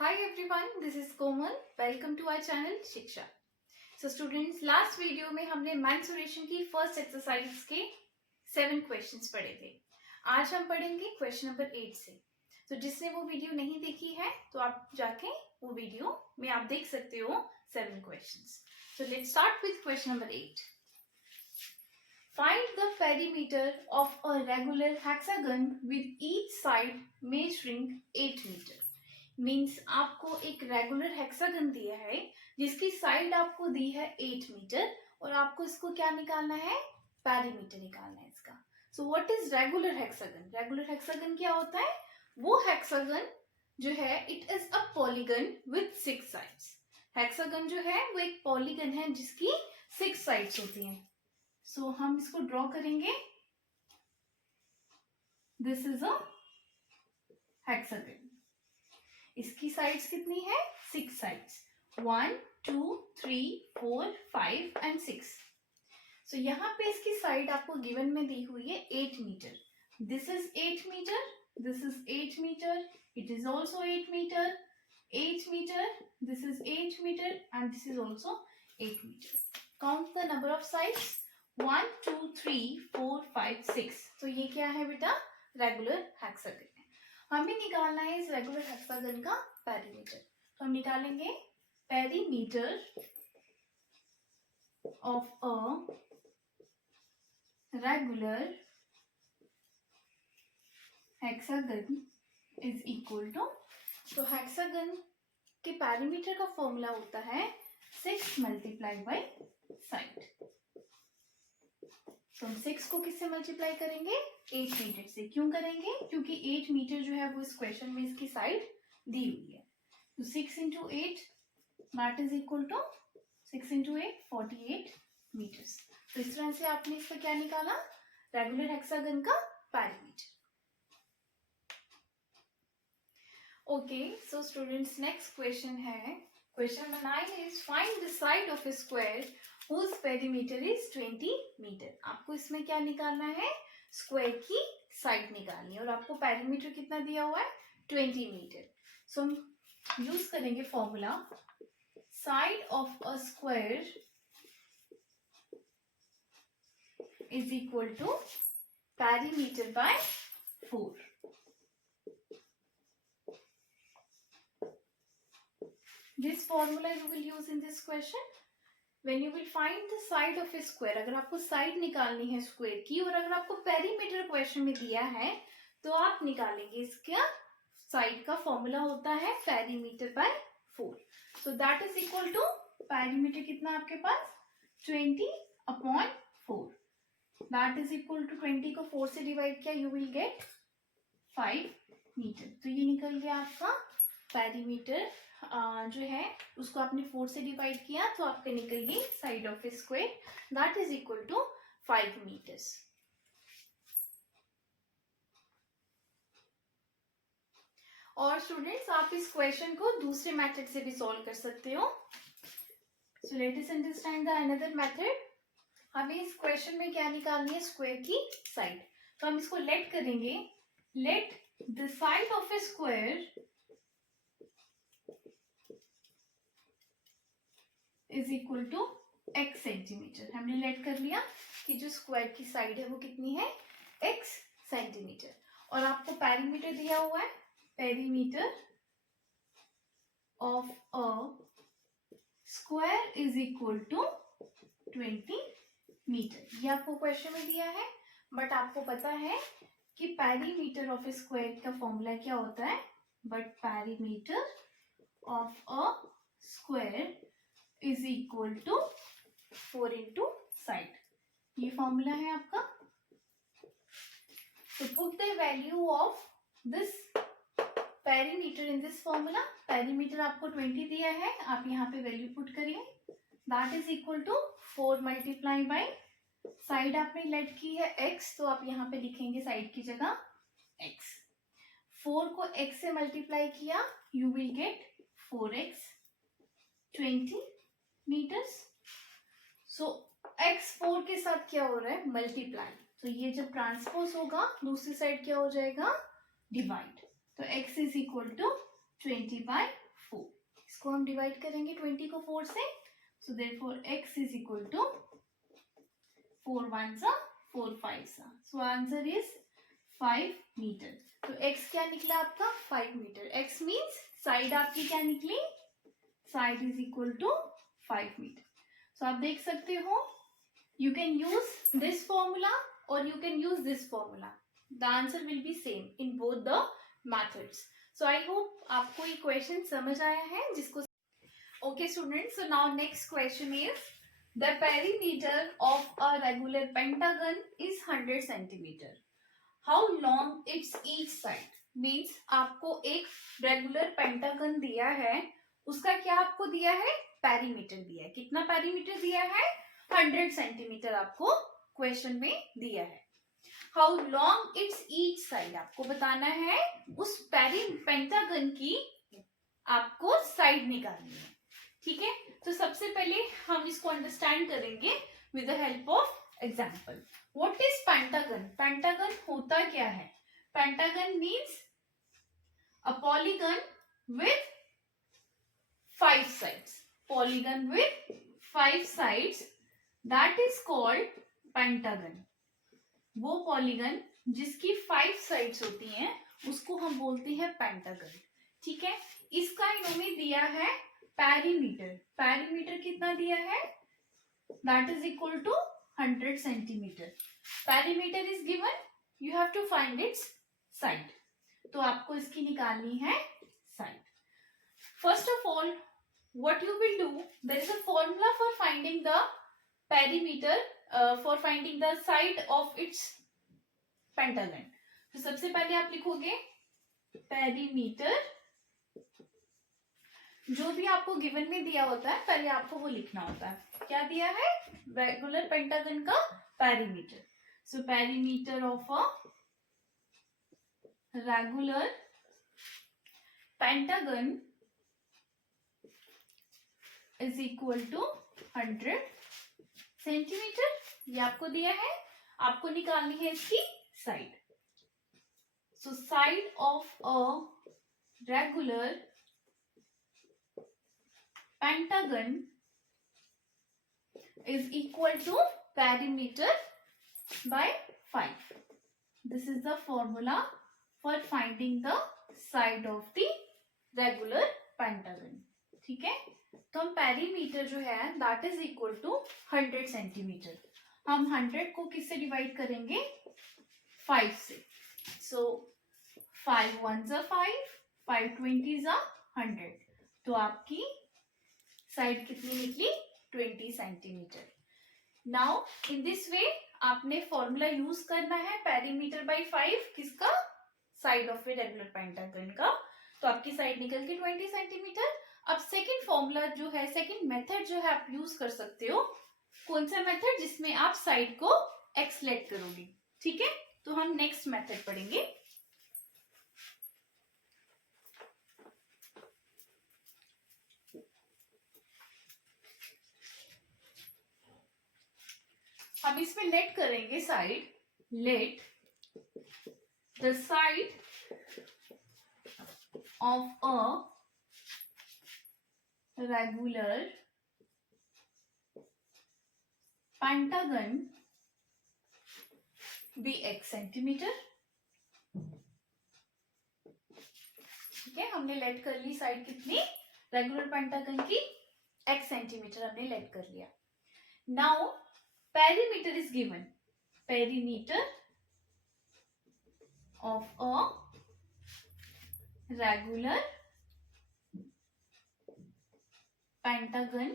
Hi everyone, this is Komal. Welcome to our channel शिक्षा. So students, last video में हमने mensuration की first exercise के 7 questions पढ़े थे. आज हम पढ़ेंगे question number 8 से. तो जिसने वो वीडियो नहीं देखी है तो आप जाके वो वीडियो में आप देख सकते हो 7 questions. So let's start with question number 8. Find the perimeter of a regular hexagon with each side measuring 8 meter. Means आपको एक रेगुलर हेक्सागन दिया है जिसकी साइड आपको दी है 8 मीटर और आपको इसको क्या निकालना है, पेरीमीटर निकालना है इसका. So what is regular hexagon? Regular hexagon क्या होता है? वो हेक्सागन जो है it is a polygon with 6 sides. Hexagon जो है वो एक पॉलीगन है जिसकी 6 साइड्स होती हैं. सो हम इसको ड्रॉ करेंगे. This is a hexagon. इसकी साइड्स कितनी है? 6 साइड्स. 1 2 3 4 5 एंड 6. सो यहाँ पे इसकी साइड आपको गिवन में दी हुई है 8 metre. This is 8 metre, this is 8 metre, it is also 8 metre, 8 metre, this is 8 metre and this is also 8 metre. Count the number of sides. 1 2 3 4 5 6. तो ये क्या है बेटा? Regular hexagon. हमें निकालना है इस रेगुलर हेक्सागन का पेरीमीटर. तो हम निकालेंगे perimeter of a regular hexagon is equal to. तो हेक्सागन के पेरीमीटर का फॉर्मूला होता है 6 मल्टीप्लाई बाई साइड. तो हम 6 को किससे मल्टीप्लाई करेंगे? 8 मीटर से. क्यों करेंगे? क्योंकि 8 मीटर जो है वो इस क्वेश्चन में इसकी साइड दी हुई है. तो 6 into 8 that is equal to 6 into 8 48 metres. तो इस तरह से आपने इसका क्या निकाला? रेगुलर हेक्सागन का perimeter. Okay, so students next question है. Question number 9 is find the side of a square whose perimeter is 20 metre. आपको इसमें क्या निकालना है? स्क्वायर की साइड निकालनी है और आपको पेरीमीटर कितना दिया हुआ है? 20 मीटर. सो हम यूज करेंगे formula side of a square is equal to perimeter by 4. This formula you will use in this question. When you will find the side of a square, अगर आपको साइड निकालनी है स्क्वायर की और अगर आपको पेरीमीटर क्वेश्चन में दिया है तो आप निकालेंगे इसका साइड का फॉर्मूला होता है perimeter by 4. So that is equal to perimeter कितना आपके पास? 20 upon 4. That is equal to 20 को 4 से डिवाइड किया यू विल गेट 5 मीटर. तो ये निकल गया आपका पेरीमीटर. जो है उसको आपने 4 से डिवाइड किया तो आपका निकल गई side of a square that is equal to 5 metres. और स्टूडेंट्स आप इस क्वेश्चन को दूसरे मेथड से भी सॉल्व कर सकते हो. So let us understand the another method. हमें इस क्वेश्चन में क्या निकालनी है? स्क्वायर की साइड. तो हम इसको लेट करेंगे. Let the side of a square is equal to x centimetre. हमने लेट कर लिया कि जो स्क्वायर की साइड है वो कितनी है? x centimetre. और आपको पेरीमीटर दिया हुआ है perimeter of a square is equal to 20 metre. ये आपको क्वेश्चन में दिया है बट आपको पता है कि पेरीमीटर ऑफ ए स्क्वायर का फॉर्मूला क्या होता है? But perimeter of a square is equal to 4 into side. ये फॉर्मूला है आपका. तो put the value of this perimeter in this formula. Perimeter आपको 20 दिया है, आप यहाँ पे वैल्यू पुट करिए. That is equal to 4 multiply by side आपने लेट की है x, तो आप यहाँ पे लिखेंगे साइड की जगह x. 4 को x से मल्टीप्लाई किया you will get 4x 20 metres. So x 4 के साथ क्या हो रहा है? मल्टीप्लाई. तो ये जब ट्रांसपोज होगा दूसरी साइड क्या हो जाएगा? डिवाइड. तो x is equal to 20 by इसको हम डिवाइड करेंगे 20 को 4 से, so therefore x is equal to 4 1s 4 5s, so answer is 5 metre. तो x क्या निकला आपका 5 मीटर। x मीन्स साइड आपकी क्या निकली, side is equal to 5 metre. So आप देख सकते हो you can use this formula or you can use this formula. The answer will be same in both the methods. So I hope आपको ये question समझ आया है जिसको Okay students, so now next question is the perimeter of a regular pentagon is 100 centimeter. How long its each side? Means आपको एक regular pentagon दिया है, उसका क्या आपको दिया है, perimeter दिया है। कितना perimeter दिया है, 100 सेंटीमीटर आपको क्वेश्चन में दिया है। How long it's each side, आपको बताना है उस पेंटागन की आपको साइड निकालनी है। ठीक है, तो सबसे पहले हम इसको अंडरस्टैंड करेंगे with the help of example. What is pentagon? Pentagon होता क्या है? Pentagon means a polygon with 5 sides. Polygon with 5 sides, that is called pentagon. वो पॉलीगन जिसकी 5 साइड्स होती हैं उसको हम बोलते हैं पेंटागन। ठीक है, इसका इन्होंने दिया है पेरीमीटर। पेरीमीटर कितना दिया है, that is equal to 100 centimetre. Perimeter is given, you have to find its side. तो आपको इसकी निकालनी है side. First of all what you will do, there is a formula for finding the perimeter, for finding the side of its pentagon. तो सबसे पहले आप लिखोगे perimeter, जो भी आपको गिवन में दिया होता है पहले आपको वो लिखना होता है। क्या दिया है, रेगुलर पेंटागन का perimeter. So perimeter of a regular pentagon is equal to 100 centimetre. ये आपको दिया है, आपको निकालनी है इसकी side. So side of a regular pentagon is equal to perimeter by 5। This is the formula for finding the side of the regular pentagon. ठीक है, तो हम पेरीमीटर जो है that is equal to 100 centimetre. हम 100 को किससे डिवाइड करेंगे, 5 से। सो 5 1s 5, 5 20s 100। तो आपकी साइड कितनी निकली, 20 centimetre. Now in this way आपने फॉर्मूला यूज करना है पेरीमीटर बाय 5 किसका, side of a regular pentagon का। तो आपकी साइड निकल के 20 सेंटीमीटर। अब सेकंड फॉर्मूला जो है, सेकंड मेथड जो है आप यूज कर सकते हो। कौन सा मेथड, जिसमें आप साइड को एक्स लेट करोगे। ठीक है, तो हम नेक्स्ट मेथड पढ़ेंगे। हम इसमें लेट करेंगे side, let the side of a regular pentagon be x centimetre. ठीक है, हमने लेट कर ली साइड कितनी, रेगुलर पेंटागन की x सेंटीमीटर हमने लेट कर लिया। Now perimeter is given, perimeter of a regular pentagon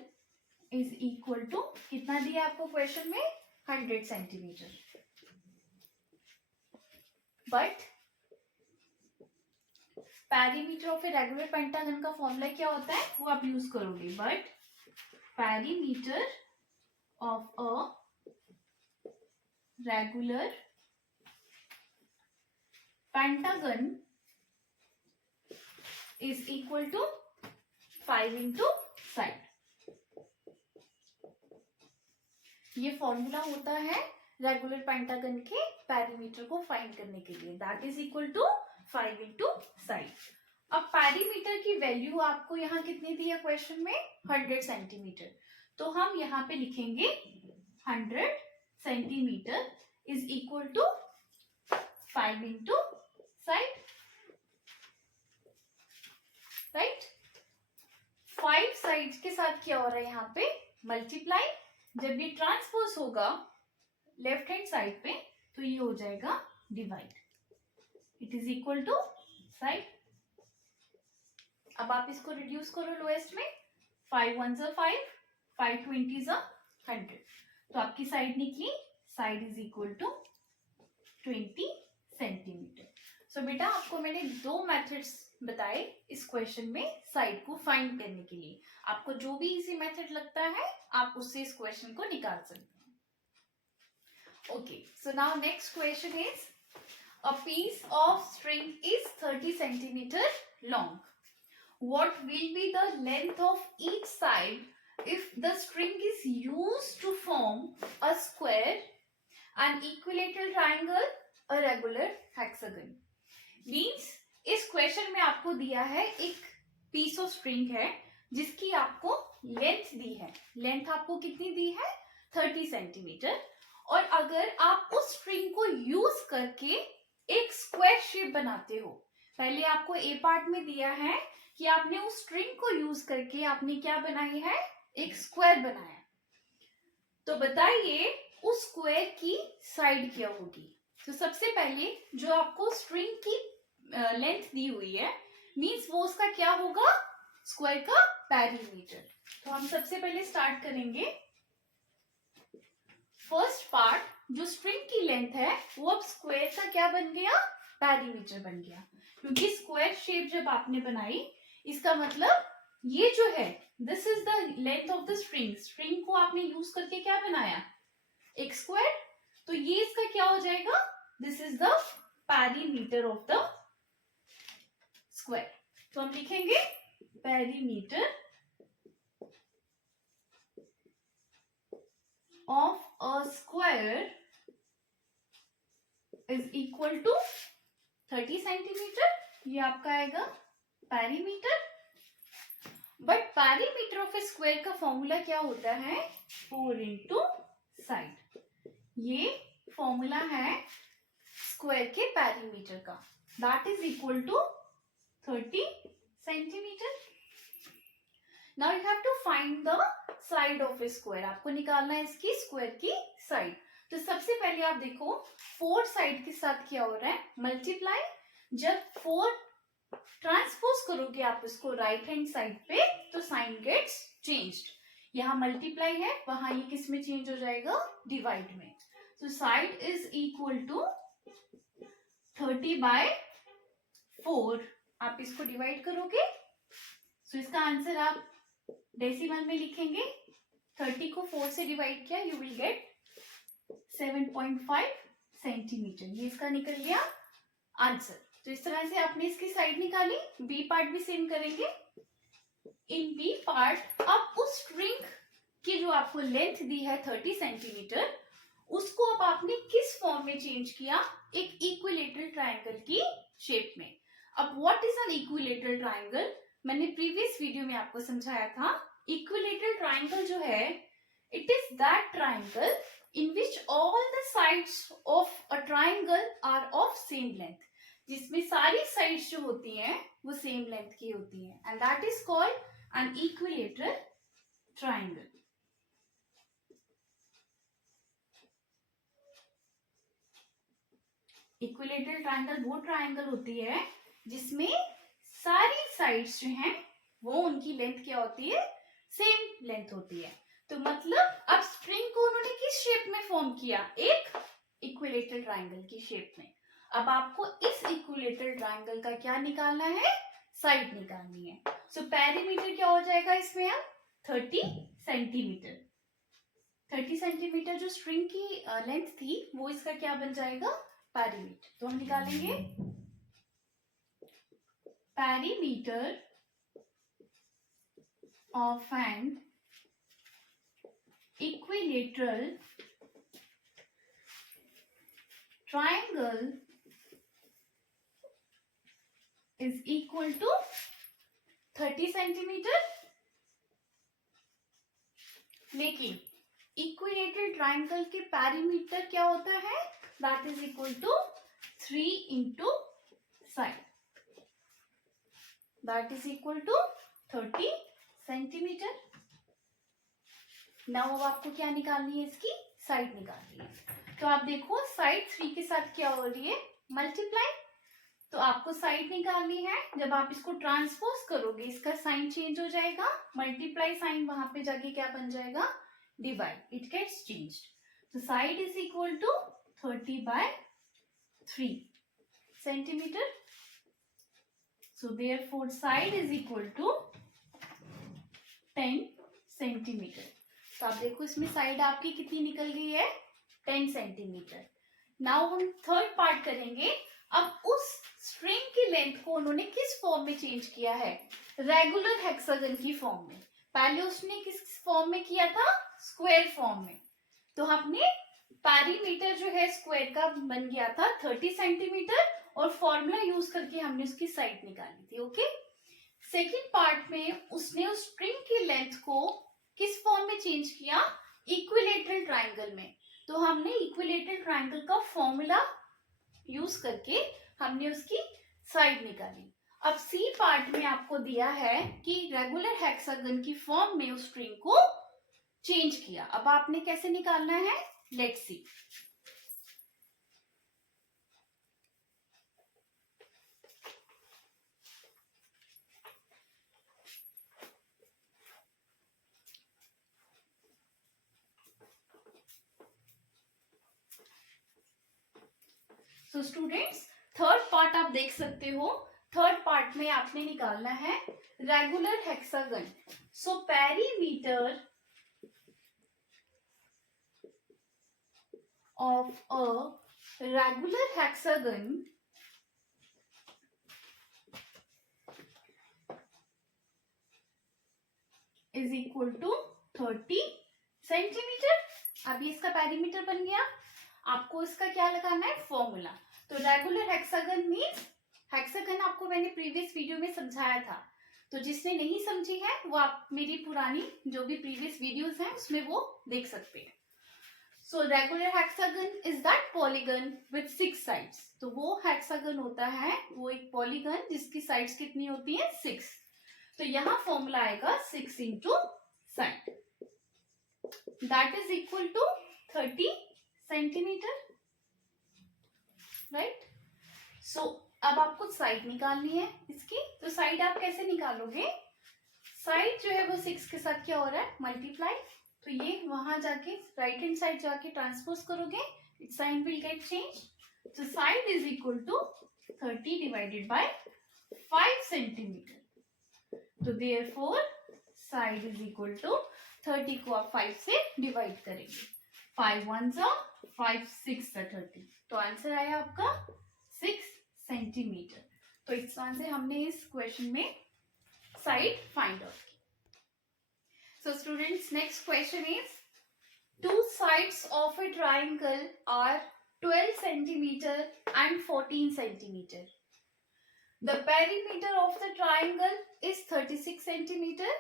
is equal to, कितना दिया आपको क्वेश्चन में, 100 centimetre. But perimeter of a regular pentagon का फॉर्मूला क्या होता है, वो आप यूज करोगे। But perimeter of a regular pentagon is equal to 5 into side. ये फॉर्मूला होता है रेगुलर पेंटागन के पेरीमीटर को फाइंड करने के लिए, that is equal to 5 into side. अब पैरीमीटर की वैल्यू आपको यहाँ कितनी दी है क्वेश्चन में? 100 सेंटीमीटर। तो हम यहाँ पे लिखेंगे 100 centimetre is equal to 5 into side, right. 5 sides के साथ क्या हो रहा है यहाँ पे? मल्टीप्लाई। जब ये ट्रांसपोज होगा लेफ्ट हैंड साइड पे तो ये हो जाएगा divide. It is equal to side. अब आप इसको रिड्यूस करो लोएस्ट में। 5 1 ज़ा 5, 5 20 ज़ा 100, तो आपकी साइड निकली, side is equal to 20 centimetre. So बेटा आपको मैंने 2 मेथड्स बताए इस क्वेश्चन में साइड को फाइंड करने के लिए। आपको जो भी इजी मेथड लगता है आप उससे इस क्वेश्चन को निकाल सकते हैं। Okay, so now next question is a piece of string is 30 centimetre long. What will be the length of each side if the string is used to form a square, an equilateral triangle, a regular hexagon? Means इस question में आपको दिया है एक piece of string है जिसकी आपको length दी है। लेंथ आपको कितनी दी है? 30 सेंटीमीटर। और अगर आप उस स्ट्रिंग को यूज करके एक स्क्वायर शेप बनाते हो, पहले आपको ए पार्ट में दिया है कि आपने उस स्ट्रिंग को यूज करके आपने क्या बनाई है? एक स्क्वायर बनाया। तो बताइए उस स्क्वायर की साइड क्या होगी? तो सबसे पहले जो आपको स्ट्रिंग की लेंथ दी हुई है मींस वो उसका क्या होगा? स्क्वायर का पेरीमीटर। तो हम सबसे पहले स्टार्ट करेंगे। फर्स्ट पार्ट जो स्ट्रिंग की लेंथ है वो अब स्क्वायर का क्या बन गया? पेरीमीटर बन गया। क्योंकि स्क्वायर शेप जब आपने बनाई इसका मतलब ये जो है this is the length of the string. String को आपने यूज करके क्या बनाया? एक स्क्वायर। तो ये इसका क्या हो जाएगा? This is the perimeter of the square. तो हम लिखेंगे perimeter of a square is equal to 30 centimetre. ये आपका आएगा perimeter. But perimeter of a square का फॉर्मूला क्या होता है? 4 इंटू साइड। ये फॉर्मूला है स्क्वायर के पेरीमीटर का, that is equal to 30 centimetre. Now you have to find the side of a square. आपको निकालना है इसकी स्क्वायर की साइड। तो सबसे पहले आप देखो 4 साइड के साथ क्या हो रहा है? मल्टीप्लाई। जब 4 ट्रांसपोज करोगे आप इसको राइट हैंड साइड पे तो साइन गेट्स चेंज्ड। यहाँ मल्टीप्लाई है, वहां ये किस में चेंज हो जाएगा? डिवाइड में। तो साइड इज इक्वल टू 30/4। आप इसको डिवाइड करोगे तो इसका आंसर आप डेसिमल में लिखेंगे। 30 को 4 से डिवाइड किया, यू विल गेट 7.5 सेंटीमीटर। ये इसका निकल गया आंसर। तो इस तरह से आपने इसकी साइड निकाली। बी पार्ट भी सेम करेंगे। इन बी पार्ट अब उस स्ट्रिंग की जो आपको लेंथ दी है 30 सेंटीमीटर उसको अब आपने किस फॉर्म में चेंज किया? एक इक्विलेटरल ट्रायंगल की शेप में। अब what is an equilateral triangle? मैंने प्रीवियस वीडियो में आपको समझाया था। इक्विलेटरल ट्रायंगल जो है it is that triangle in which all the sides of a triangle are of same length, जिसमें सारी साइड्स जो होती हैं वो सेम लेंथ की होती हैं, and that is called an equilateral triangle. Equilateral triangle वो ट्रायंगल होती है जिसमें सारी साइड्स जो हैं वो उनकी लेंथ क्या होती है? सेम लेंथ होती है। तो मतलब अब स्ट्रिंग को उन्होंने किस शेप में फॉर्म किया? एक इक्विलेटरल ट्रायंगल की शेप में। अब आपको इस इक्विलेटरल ट्रायंगल का क्या निकालना है? साइड निकालनी है। सो पेरीमीटर क्या हो जाएगा इसमें? अब 30 सेंटीमीटर। 30 सेंटीमीटर जो स्ट्रिंग की लेंथ थी वो इसका क्या बन जाएगा? पेरीमीटर। तो हम निकालेंगे perimeter of an equilateral triangle is equal to 30 centimetre. लेकिन इक्विलेटरल ट्राइंगल के पेरीमीटर क्या होता है? That is equal to 3 into side, that is equal to 30 centimetre. Now अब आपको क्या निकालनी है? इसकी साइड निकालनी है। तो आप देखो साइड 3 के साथ क्या हो रही है? मल्टीप्लाई। तो आपको साइड निकालनी है। जब आप इसको ट्रांसपोज करोगे इसका साइन चेंज हो जाएगा, मल्टीप्लाई साइन वहां पे जाके क्या बन जाएगा? Divide, it gets changed. तो side is equal to 30/3 centimetre. So therefore side is equal to 10 centimetre. तो आप देखो इसमें साइड आपकी कितनी निकल गई है? 10 सेंटीमीटर। नाउ हम थर्ड पार्ट करेंगे। अब उस स्ट्रिंग की लेंथ को उन्होंने किस फॉर्म में चेंज किया है? रेगुलर हेक्सागन की फॉर्म में। पहले उसने किस फॉर्म में किया था? स्क्वायर फॉर्म में। तो हमने पेरीमीटर जो है स्क्वायर का बन गया था 30 सेंटीमीटर और फॉर्मूला यूज करके हमने उसकी साइड निकाली थी। ओके। सेकेंड पार्ट में उसने उस स्ट्रिंग की लेंथ को किस फॉर्म में चेंज किया? इक्विलेटरल ट्राइंगल में। तो हमने इक्विलेटरल ट्राइंगल का फॉर्मूला यूज करके हमने उसकी साइड निकाली। अब सी पार्ट में आपको दिया है कि रेगुलर हेक्सागन की फॉर्म में उस स्ट्रिंग को चेंज किया। अब आपने कैसे निकालना है? Let's see. So students third part आप देख सकते हो। थर्ड पार्ट में आपने निकालना है regular hexagon. So perimeter of a regular hexagon is equal to 30 centimetre. अभी इसका पेरीमीटर बन गया। आपको इसका क्या लगाना है? फॉर्मूला। तो रेगुलर हेक्सागन मींस, हेक्सागन आपको मैंने प्रीवियस वीडियो में समझाया था। तो जिसने नहीं समझी है वो आप मेरी पुरानी जो भी प्रीवियस वीडियोस हैं उसमें वो देख सकते हैं। So regular hexagon is that polygon with 6 sides. तो वो हेक्सागन होता है वो एक पॉलीगन जिसकी साइड्स कितनी होती है? 6। तो यहाँ फॉर्मूला आएगा 6 into side, that is equal to 30 centimetre, right. So अब आपको साइड निकालनी है इसकी। तो साइड आप कैसे निकालोगे? साइड जो है वो 6 के साथ क्या हो रहा है? मल्टीप्लाई। तो ये वहां जाके राइट हैंड साइड जाके ट्रांसपोज करोगे, its sign will get change. तो side is equal to 30 divided by 5 centimetre. तो therefore side is equal to 30 को आप 5 से डिवाइड करेंगे। 5 1 5 6 30। तो आंसर आया आपका 6 सेंटीमीटर। तो इस तरह से हमने इस क्वेश्चन में साइड फाइंड आउट की। सो students next question is, two sides of a triangle are 12 centimeter and 14 centimeter. The perimeter of the triangle is 36 centimeter.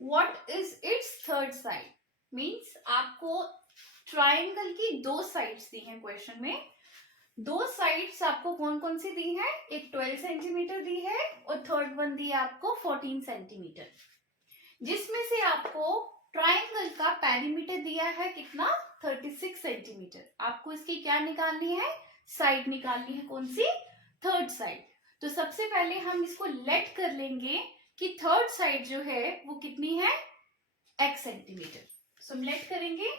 What is its third side? Means आपको triangle की दो sides दी हैं question में। दो sides आपको कौन कौन सी दी है? एक 12 सेंटीमीटर दी है और थर्ड वन दी है आपको 14 सेंटीमीटर, जिसमें से आपको ट्राइंगल का पेरीमीटर दिया है कितना? 36 सेंटीमीटर। आपको इसकी क्या निकालनी है? साइड निकालनी है। कौन सी? Third side. तो सबसे पहले हम इसको लेट कर लेंगे कि थर्ड साइड जो है वो कितनी है? x centimetre. सो हम लेट करेंगे,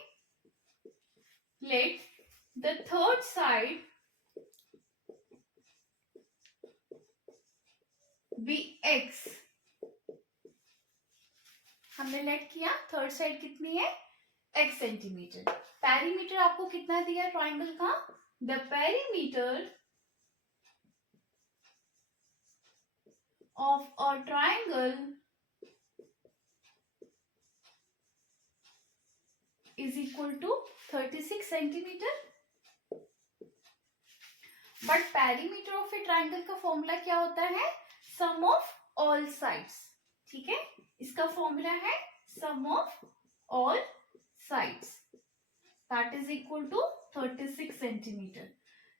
let the third side be x। हमने लेट किया, थर्ड साइड कितनी है? x centimetre. पेरीमीटर आपको कितना दिया ट्राइंगल का? The perimeter of a triangle is equal to 36 centimetre. But perimeter of a triangle का फॉर्मूला क्या होता है? सम ऑफ ऑल साइड्स, ठीक है, इसका फॉर्मूला है sum of all sides that is equal to 36 centimetre.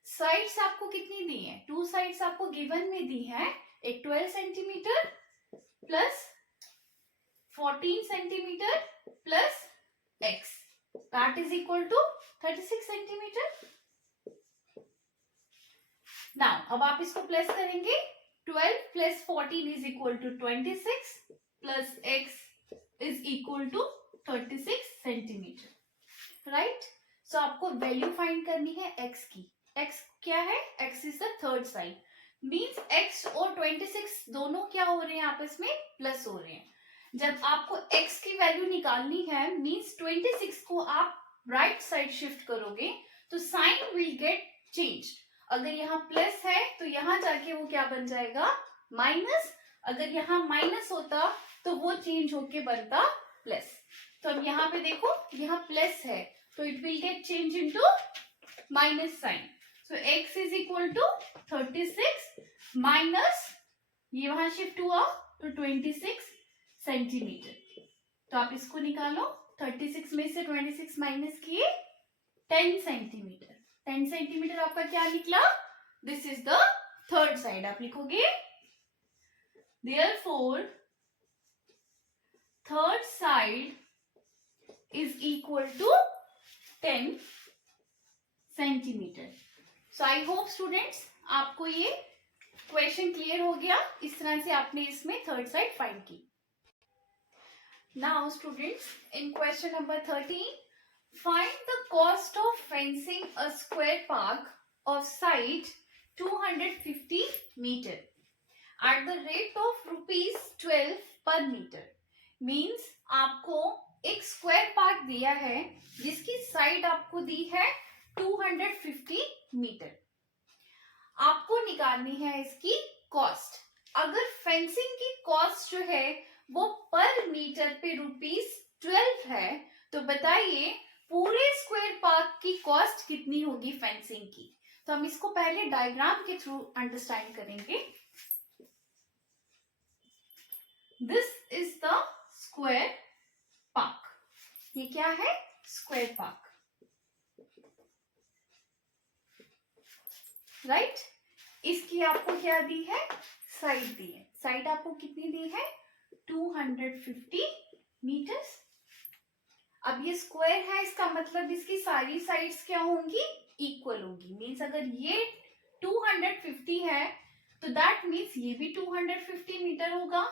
Sides आपको कितनी दी है, टू साइड्स आपको गिवन में दी है, एक 12 centimetre plus 14 centimetre plus x that is equal to 36 centimetre. Now अब आप इसको प्लस करेंगे, 12 plus 14 is equal to 26 plus x is equal to 36 centimetre, right. So आपको वैल्यू फाइंड करनी है x की। x क्या है, x is the third side, means x और 26 दोनों क्या हो रहे हैं, आपस में प्लस हो रहे हैं। जब आपको x की वैल्यू निकालनी है, मींस 26 को आप राइट साइड शिफ्ट करोगे तो साइन विल गेट चेंज। अगर यहाँ प्लस है तो यहाँ जाके वो क्या बन जाएगा, माइनस। अगर यहाँ माइनस होता तो वो चेंज होके बनता प्लस। तो अब यहाँ पे देखो, यहाँ प्लस है तो it will get change into minus sign. So x is equal to 36 minus, ये वहां शिफ्ट हुआ तो 26 सेंटीमीटर। तो आप इसको निकालो, 36 में से 26 माइनस किए 10 सेंटीमीटर। 10 सेंटीमीटर आपका क्या निकला, this is the third side. आप लिखोगे therefore third side is equal to 10 centimetre. So I hope students आपको ये क्वेश्चन क्लियर हो गया, इस तरह से आपने इसमें थर्ड साइड फाइंड की। Now students in question number 13, find the cost of fencing a square park of side 250 meter at the rate of ₹12 per meter। Means आपको एक स्क्वायर पार्क दिया है जिसकी साइड आपको दी है 250 मीटर। आपको निकालनी है इसकी कॉस्ट। अगर फेंसिंग की कॉस्ट जो है वो पर मीटर पे ₹12 है, तो बताइए पूरे स्क्वायर पार्क की कॉस्ट कितनी होगी फेंसिंग की। तो हम इसको पहले डायग्राम के थ्रू अंडरस्टैंड करेंगे। This is the square park, ये क्या है, स्क्वायर पार्क, राइट। इसकी आपको क्या दी है, साइड दी है। साइड आपको कितनी दी है, 250 मीटर्स। अब ये स्क्वायर है, इसका मतलब इसकी सारी साइड्स क्या होंगी, इक्वल होगी। मीन्स अगर ये 250 है तो दैट मीन्स ये भी 250 मीटर होगा।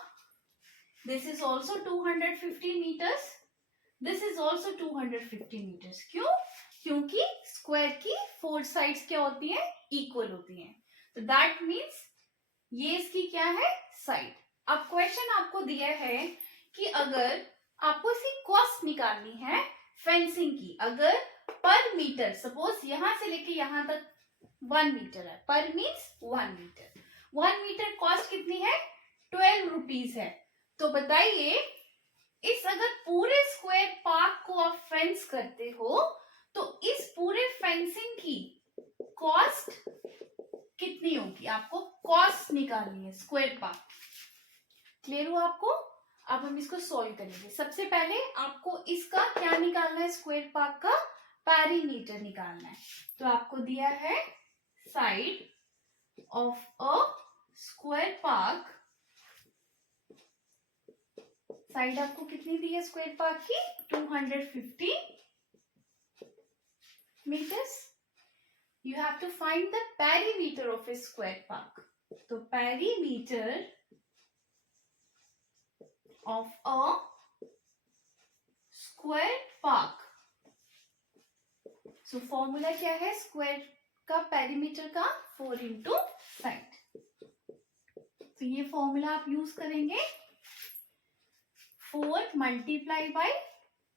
This is also 250 metres, this is also 250 metres. क्यों, क्योंकि स्क्वायर की 4 साइड्स क्या होती है, इक्वल होती हैं। तो दैट मीन्स ये इसकी क्या है, साइड। अब क्वेश्चन आपको दिया है कि अगर आपको इसकी कॉस्ट निकालनी है फेंसिंग की, अगर पर मीटर, सपोज यहां से लेके यहां तक 1 मीटर है, पर मीन्स 1 मीटर, 1 मीटर कॉस्ट कितनी है, ₹12 है। तो बताइए इस अगर पूरे स्क्वायर पार्क को आप फेंस करते हो तो इस पूरे फेंसिंग की कॉस्ट कितनी होगी, आपको कॉस्ट निकालनी है स्क्वायर पार्क। क्लियर हुआ आपको। अब हम इसको सॉल्व करेंगे। सबसे पहले आपको इसका क्या निकालना है, स्क्वायर पार्क का पेरीमीटर निकालना है। तो आपको दिया है side of a square park, side आपको कितनी दी है स्क्वायर पार्क की, 250 meters. You have to find the perimeter of a square park. तो perimeter of a square park. So formula क्या है square का perimeter का, 4 into side. तो ये फॉर्मूला आप यूज करेंगे, 4 multiply by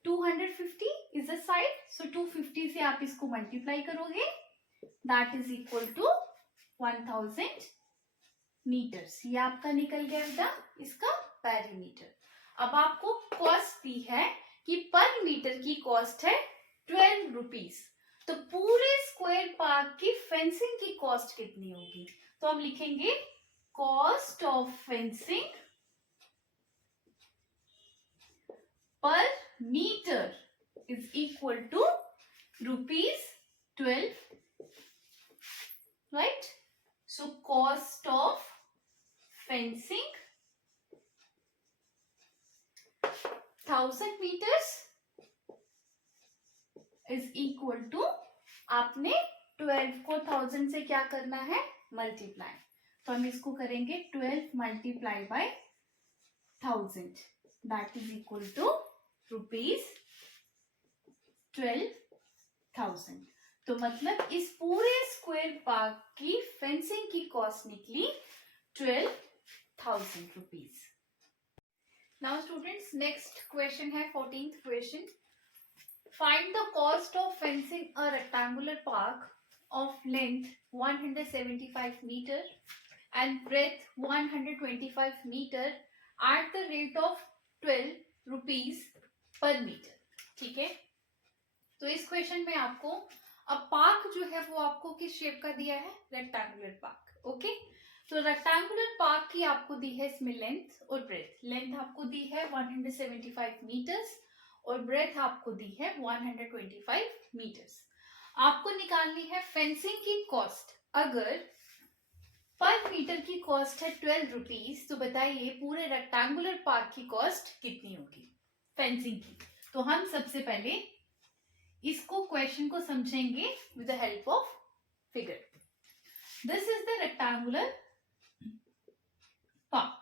250 is the side. So 250 से आप इसको मल्टीप्लाई करोगे, that is equal to 1000 metres. ये आपका निकल गया बेटा इसका पेरीमीटर। अब आपको कॉस्ट दी है कि पर मीटर की कॉस्ट है ₹12। तो पूरे स्क्वायर पार्क की फेंसिंग की कॉस्ट कितनी होगी, तो हम लिखेंगे cost of fencing per metre is equal to ₹12, right? So cost of fencing 1000 meters is equal to, आपने 12 को 1000 से क्या करना है, मल्टीप्लाई. तो हम इसको करेंगे 12 multiply by 1000, that is equal to ₹12,000. तो मतलब इस पूरे स्क्वायर पार्क की फेंसिंग की कॉस्ट निकली ₹12,000. नाउ स्टूडेंट्स, नेक्स्ट क्वेश्चन है 14th question. Find the cost of fencing a rectangular park of length 175 meter and breadth 125 meter at the rate of 12 rupees per meter. ठीक है, तो इस question में आपको अब पार्क जो है वो आपको किस शेप का दिया है, रेक्टेंगुलर पार्क. ओके, तो रेक्टेंगुलर पार्क की आपको दी है इसमें लेंथ और ब्रेथ. लेंथ आपको दी है 175 मीटर्स और ब्रेथ आपको दी है 125 मीटर्स. आपको निकालनी है फेंसिंग की कॉस्ट. अगर पर मीटर की कॉस्ट है 12 रुपीज, तो बताइए पूरे रेक्टेंगुलर पार्क की कॉस्ट कितनी होगी फेंसिंग की. तो हम सबसे पहले इसको क्वेश्चन को समझेंगे with the help of figure. This is the rectangular park.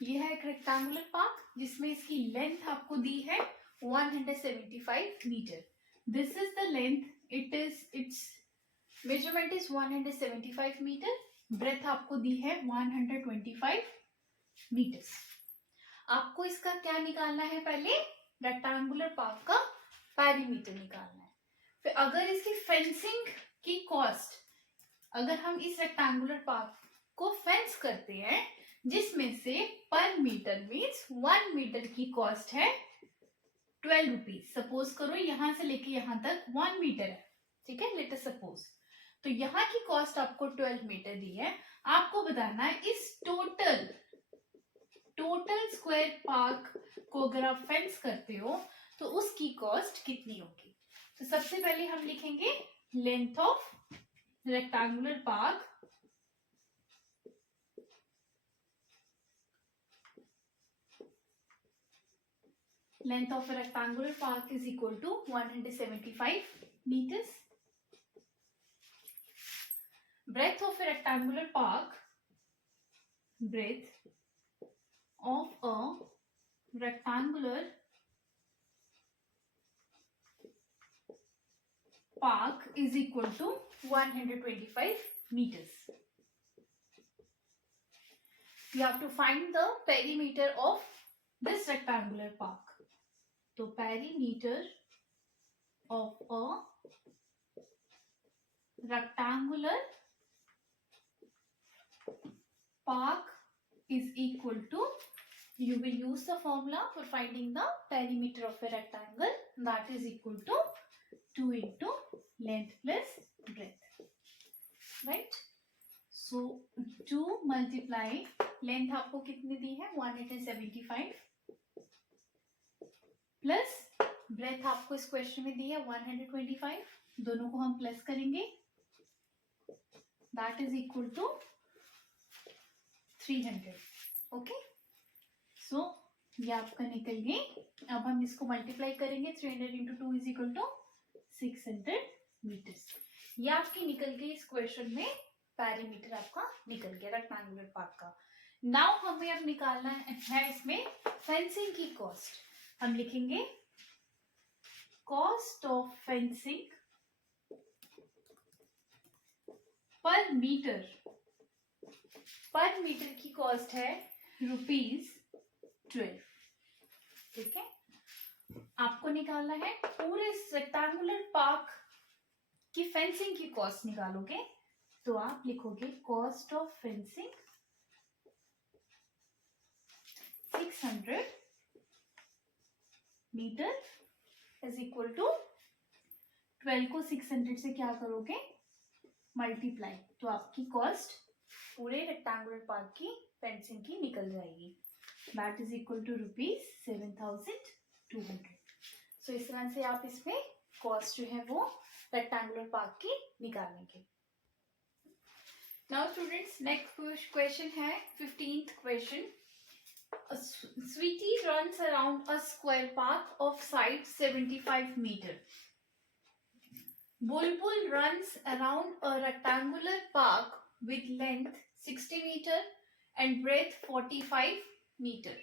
ये है एक रेक्टेंगुलर पार्क जिसमें इसकी लेंथ आपको दी है 175 metre. This is the length. Its measurement is 175 meter. Breadth आपको दी है 125 meters. आपको इसका क्या निकालना है, पहले रेक्टेंगुलर पार्क का पेरीमीटर निकालना है. फिर अगर इसकी फेंसिंग की कॉस्ट, अगर हम इस रेक्टेंगुलर पार्क को फेंस करते हैं जिसमें से पर मीटर मीन्स 1 मीटर की कॉस्ट है 12 रुपीज. सपोज करो यहां से लेके यहां तक 1 मीटर है, ठीक है, लेट अस सपोज. तो यहाँ की कॉस्ट आपको 12 मीटर दी है. आपको बताना है इस टोटल स्क्वायर पार्क को अगर आप फेंस करते हो तो उसकी कॉस्ट कितनी होगी. तो सबसे पहले हम लिखेंगे length of rectangular park length of a rectangular park is equal to 175 meters. Breadth of a rectangular park, breadth of a rectangular park is equal to 125 meters. You have to find the perimeter of this rectangular park. तो perimeter of a rectangular park is equal to, you will use the formula for finding the perimeter of a rectangle, that is equal to 2 into length plus breadth, right? So 2 multiply length आपको कितनी दी है 175 plus breadth आपको इस question में दी है 125. दोनों को हम प्लस करेंगे, that is equal to 300. Okay, so ये आपका निकल गए. अब हम इसको मल्टीप्लाई करेंगे. 300 into 2 is equal to 600 metres. ये आपकी निकल गई इस क्वेश्चन में पेरीमीटर आपका निकल गया रेक्टेंगुलर पार्क का. नाउ हमें अब निकालना है इसमें फेंसिंग की कॉस्ट. हम लिखेंगे cost of fencing per metre. Per metre की कॉस्ट है ₹12. ठीक है, आपको निकालना है पूरे रेक्टेंगुलर पार्क की फेंसिंग की कॉस्ट. निकालोगे तो आप लिखोगे cost of fencing 600 metre is equal to 12 को 600 से क्या करोगे मल्टीप्लाई, तो आपकी कॉस्ट पूरे रेक्टेंगुलर पार्क की फेंसिंग की निकल जाएगी. That is equal to ₹7,200. So इस तरह से आप इसमें कॉस्ट जो है वो रेक्टेंगुलर पार्क की निकालेंगे. नाउ स्टूडेंट्स, नेक्स्ट क्वेश्चन है 15th question. Sweetie runs around a square park of side 75 meter. Bulbul runs around a rectangular park with length 60 meter and breadth 45 meter.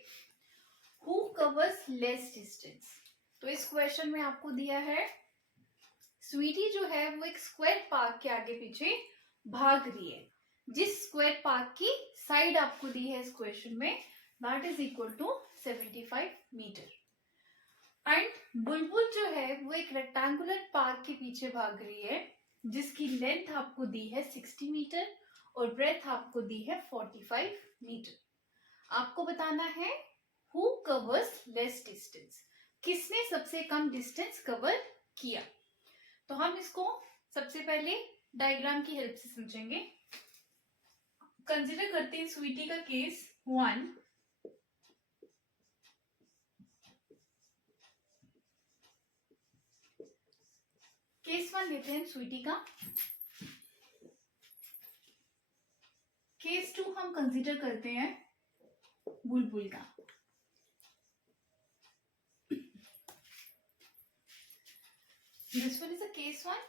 Who covers less distance? तो इस question में आपको दिया है स्वीटी जो है वो एक स्क्वायर पार्क के आगे पीछे भाग रही है. जिस स्क्वायर पार्क की साइड आपको दी है इस क्वेश्चन में, that is equal to 75 metre. And Bulbul जो है वो एक रेक्टेंगुलर पार्क के पीछे भाग रही है जिसकी लेंथ आपको दी है 60 मीटर और ब्रेथ आपको दी है 45 मीटर. आपको बताना है हु कवर्स लेस डिस्टेंस, किसने सबसे कम डिस्टेंस कवर किया. तो हम इसको सबसे पहले डायग्राम की हेल्प से समझेंगे. कंसिडर करते हैं स्वीटी का केस 1. केस 1 लेते हैं स्वीटी का. केस 2 हम कंसिडर करते हैं बुलबुल का. This one is a case 1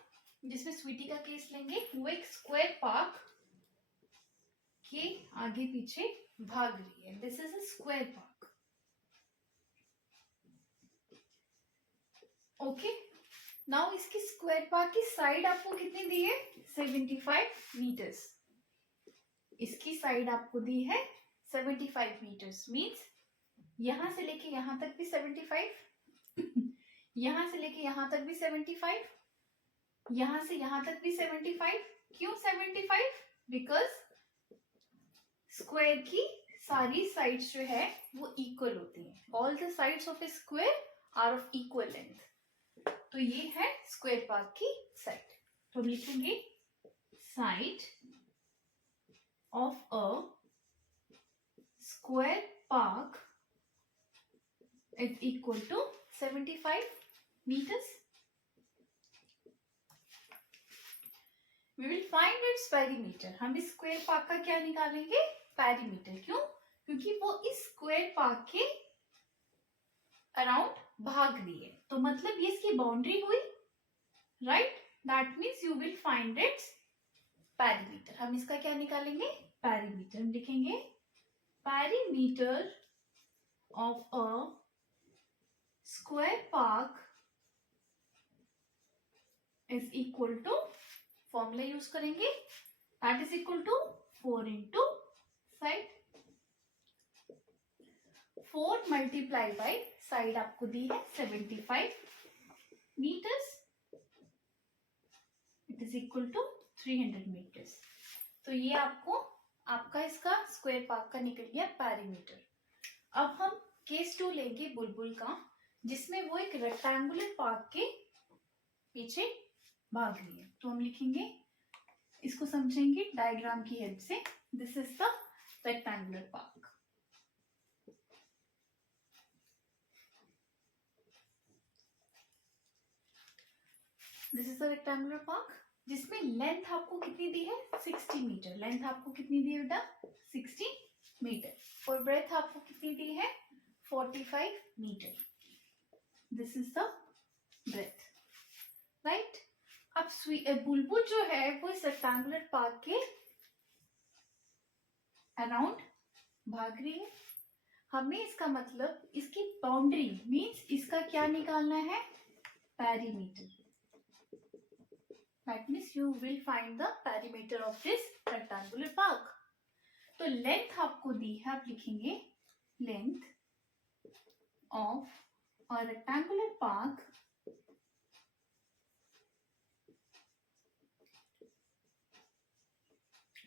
जिसमें स्वीटी का केस लेंगे. वो एक स्क्वायर पार्क के आगे पीछे भाग रही है. This is a square park. Okay, now इसकी स्क्वायर पार्क की साइड आपको कितनी दी है? 75 मीटर्स. इसकी साइड आपको दी है 75 मीटर्स. मीन्स यहां से लेके यहां तक भी 75, यहां से लेके यहां तक भी 75, यहां से यहां तक भी 75. क्यों 75? बिकॉज स्क्वायर की सारी साइड्स जो है वो इक्वल होती हैं. All the sides of a square are of equal length. तो ये है स्क्वायर पार्क की साइड. तो हम लिखेंगे side of a square park is equal to 75 meters. We will find its perimeter. हम इस स्क्वायर पार्क का क्या निकालेंगे? पेरीमीटर. क्यों? क्योंकि वो इस स्क्वायर पार्क के अराउंड भाग रही है. तो मतलब ये इसकी बाउंड्री हुई, right? That means you will find its perimeter. हम इसका क्या निकालेंगे? पेरीमीटर. हम लिखेंगे perimeter of a square park is equal to, formula use करेंगे, that is equal to 4 into side. 4 multiply by side आपको दी है 75 metres. It is equal to 300 metres. तो ये आपको आपका इसका स्क्वायर पार्क का निकल गया पेरीमीटर. अब हम केस 2 लेंगे बुलबुल का, जिसमें वो एक रेक्टेंगुलर पार्क के पीछे भाग रही है. तो हम लिखेंगे, इसको समझेंगे डायग्राम की हेल्प से. This is the rectangular park. This is the rectangular park जिसमें लेंथ आपको कितनी दी है? 60 मीटर. लेंथ आपको कितनी दी है बेटा? 60 मीटर. और ब्रेथ आपको कितनी दी है? 45 metre. This is the breadth, right? अब बुलबुल जो है वो इस रेक्टेंगुलर पार्क के अराउंड भाग रही है. हमें इसका मतलब इसकी बाउंड्री मीन्स इसका क्या निकालना है? Perimeter. That means you will find the perimeter of this rectangular park. तो लेंथ आपको दी है, आप लिखेंगे length of a rectangular park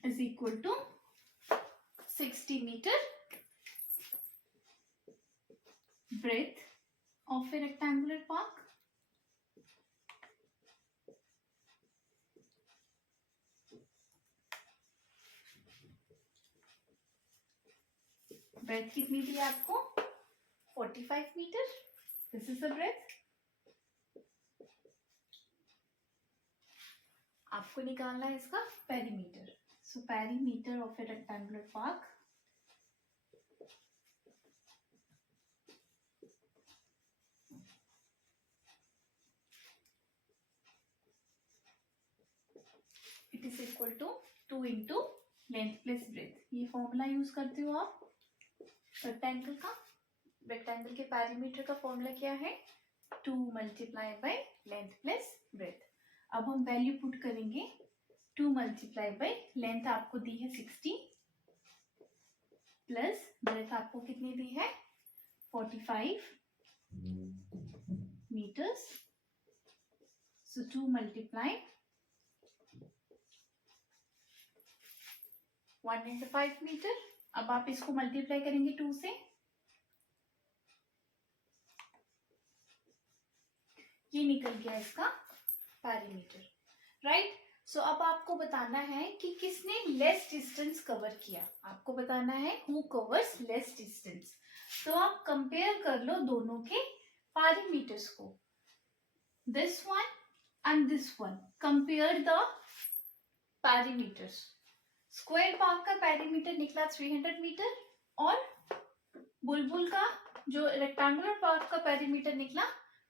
is equal to 60 meter. Breadth of a rectangular park breadth कितनी दी है आपको? 45 metre. This is the breadth. आपको निकालना है इसका perimeter. So perimeter of a rectangular park it is equal to 2 into length plus breadth. ये formula use करते हो आप रेक्टेंगल का. रेक्टेंगल के पेरीमीटर का फॉर्मूला क्या है? 2 multiply by length plus breath. अब हम वैल्यू पुट करेंगे. 2 मल्टीप्लाई बाय लेंथ आपको दी है 60 प्लस ब्रेथ आपको कितनी दी है? 45 मीटर्स. सो 2 मल्टीप्लाई 105 मीटर. अब आप इसको मल्टीप्लाई करेंगे 2 से. ये निकल गया इसका पेरीमीटर. राइट. सो अब आपको बताना है कि किसने लेस डिस्टेंस कवर किया. आपको बताना है हु कवर्स लेस डिस्टेंस. तो आप कंपेयर कर लो दोनों के पेरीमीटर्स को. This one and this one. Compare the perimeters. Square park का पेरीमीटर निकला 300 मीटर और बुलबुल का जो रेक्टेंगुलर पार्क का पेरीमीटर निकला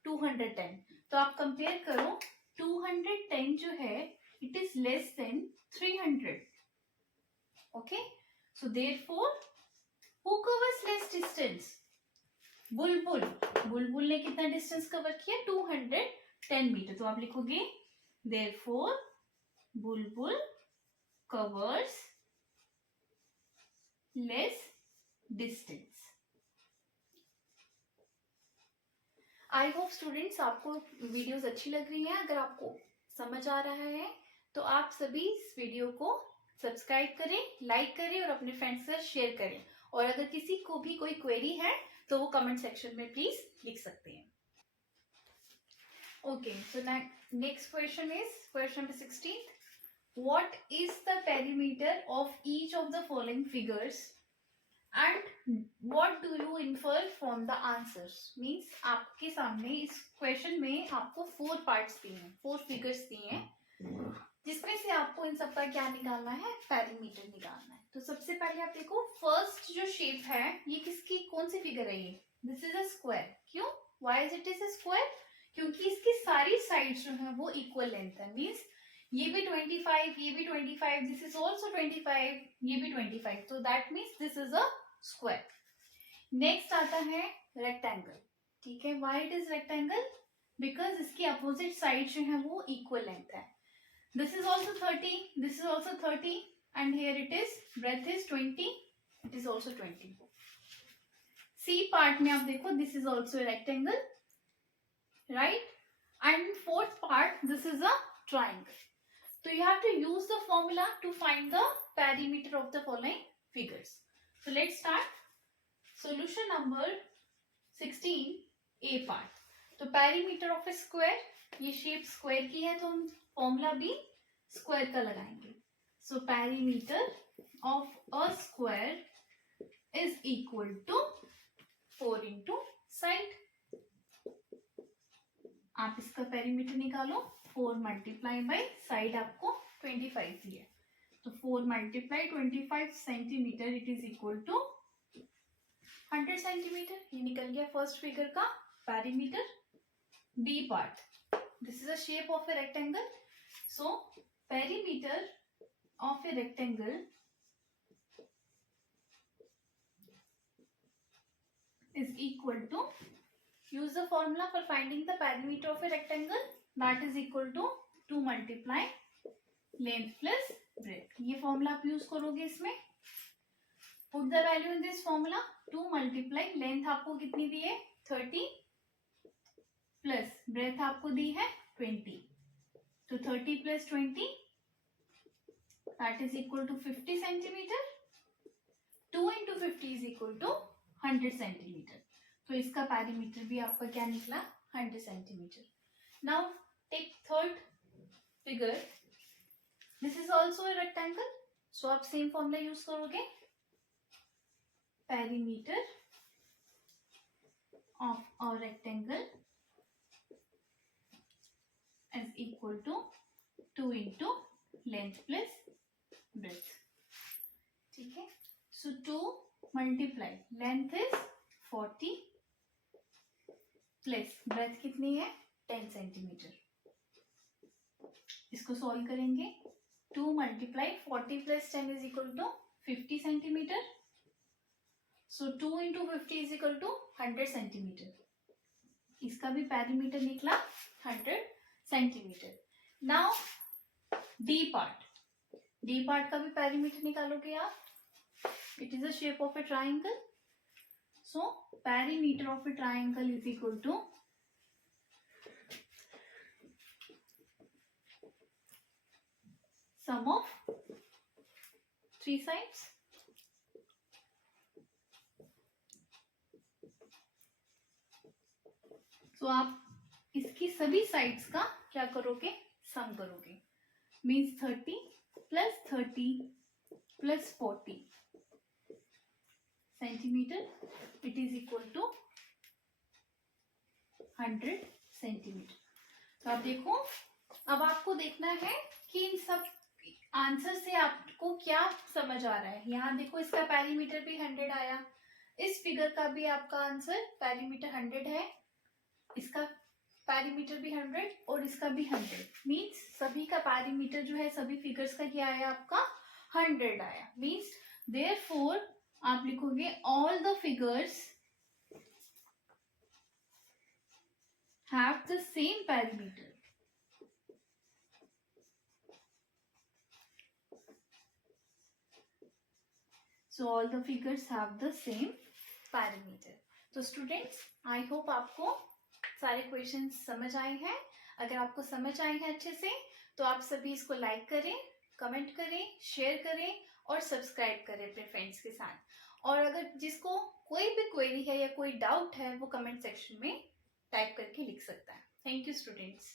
210. तो आप कंपेयर करो. 210 जो है it is less than 300. Okay. So therefore who covers less distance? बुलबुल. बुलबुल ने कितना डिस्टेंस कवर किया? 210 मीटर. तो आप लिखोगे therefore Bulbul covers less distance. I hope students आपको वीडियोस अच्छी लग रही हैं. अगर आपको समझ आ रहा है तो आप सभी इस वीडियो को सब्सक्राइब करें, लाइक करें और अपने फ्रेंड्स के साथ शेयर करें. और अगर किसी को भी कोई क्वेरी है तो वो कमेंट सेक्शन में प्लीज लिख सकते हैं. Okay. So next question is question number 16. What is the perimeter of each of the following figures and what do you infer from the answers? Means आपके सामने इस क्वेश्चन में आपको 4 पार्ट्स दिए हैं, 4 फिगर्स दिए हैं, जिसमें से आपको इन सब का क्या निकालना है? पेरीमीटर निकालना है. तो सबसे पहले आप देखो फर्स्ट जो शेप है ये किसकी कौन सी फिगर है? ये दिस इज अ स्क्वायर. क्यों? Why is it is a square? क्योंकि इसकी सारी साइड्स जो है वो इक्वल लेंथ है. मीन्स ये भी 25, ये भी 25, दिस इज ऑल्सो 25, ये भी 25. तो that means this is a square. Next आता है रेक्टेंगल. ठीक है. Why it is rectangle? Because इसकी अपोजिट साइड जो है वो इक्वल लेंथ है. This is also 30, this is also 30 and here it is breadth is 20, it is also 20. C part में आप देखो this is also rectangle. Right. And fourth part this is a triangle. So you have to use the formula to find the perimeter of the following figures. So let's start. Solution number 16, A part. तो perimeter of a square, ये shape square की है तो हम formula भी square का लगाएंगे. So perimeter of a square is equal to 4 into side. आप इसका पेरीमीटर निकालो. 4 मल्टीप्लाई बाई साइड आपको 25 दी है. तो 4 multiply 25 centimetre it is equal to 100 centimetre. ये निकल गया फर्स्ट फिगर का perimeter. B part. This is a shape of a rectangle. So perimeter of a rectangle is equal to, use the formula for finding the perimeter of a rectangle, that is equal to 2 multiply length plus breadth. ये formula आप use करोगे इसमें. put the value in this formula. 2 multiply length आपको कितनी दी है? 30 plus breadth आपको दी है 20. तो 30 plus 20 that is equal to 50 centimeter. 2 into 50 is equal to 100 centimeter. तो इसका पेरीमीटर भी आपका क्या निकला? 100 centimetre. Now take third figure. This is also a rectangle. So आप सेम फॉर्मूला यूज करोगे. perimeter of a rectangle is equal to 2 into length plus breadth. ठीक है, so 2 multiply length is 40 plus breadth कितनी है 10 centimetre. इसको solve करेंगे. 2 multiply 40 plus 10 is equal to 50 centimetre. So 2 into 50 is equal to 100 centimetre. इसका भी perimeter निकला 100 centimetre. Now D part का भी पैरीमीटर निकालोगे आप. It is the shape of a triangle. So perimeter of a triangle is equal to sum of 3 sides. तो आप इसकी सभी साइड्स का क्या करोगे, सम करोगे. Means 30 plus 30 plus 40 centimetre, it is equal to 100 centimetre. तो आप देखो, अब आपको देखना है कि इन सब आंसर से आपको क्या समझ आ रहा है. यहाँ देखो, इसका पैरीमीटर भी 100 आया. इस फिगर का भी आपका आंसर पैरीमीटर 100 है. इसका पैरीमीटर भी 100 और इसका भी 100. मीन्स सभी का पैरीमीटर जो है सभी फिगर्स का क्या आया आपका 100 आया. मीन्स देयरफॉर आप लिखोगे all the figures have the same perimeter. So all the figures have the same perimeter. तो स्टूडेंट्स, आई होप आपको सारे क्वेश्चंस समझ आए हैं. अगर आपको समझ आए हैं अच्छे से तो आप सभी इसको लाइक करें, कमेंट करें, शेयर करें और सब्सक्राइब करें अपने फ्रेंड्स के साथ. और अगर जिसको कोई भी क्वेरी है या कोई डाउट है वो कमेंट सेक्शन में टाइप करके लिख सकता है. Thank you students.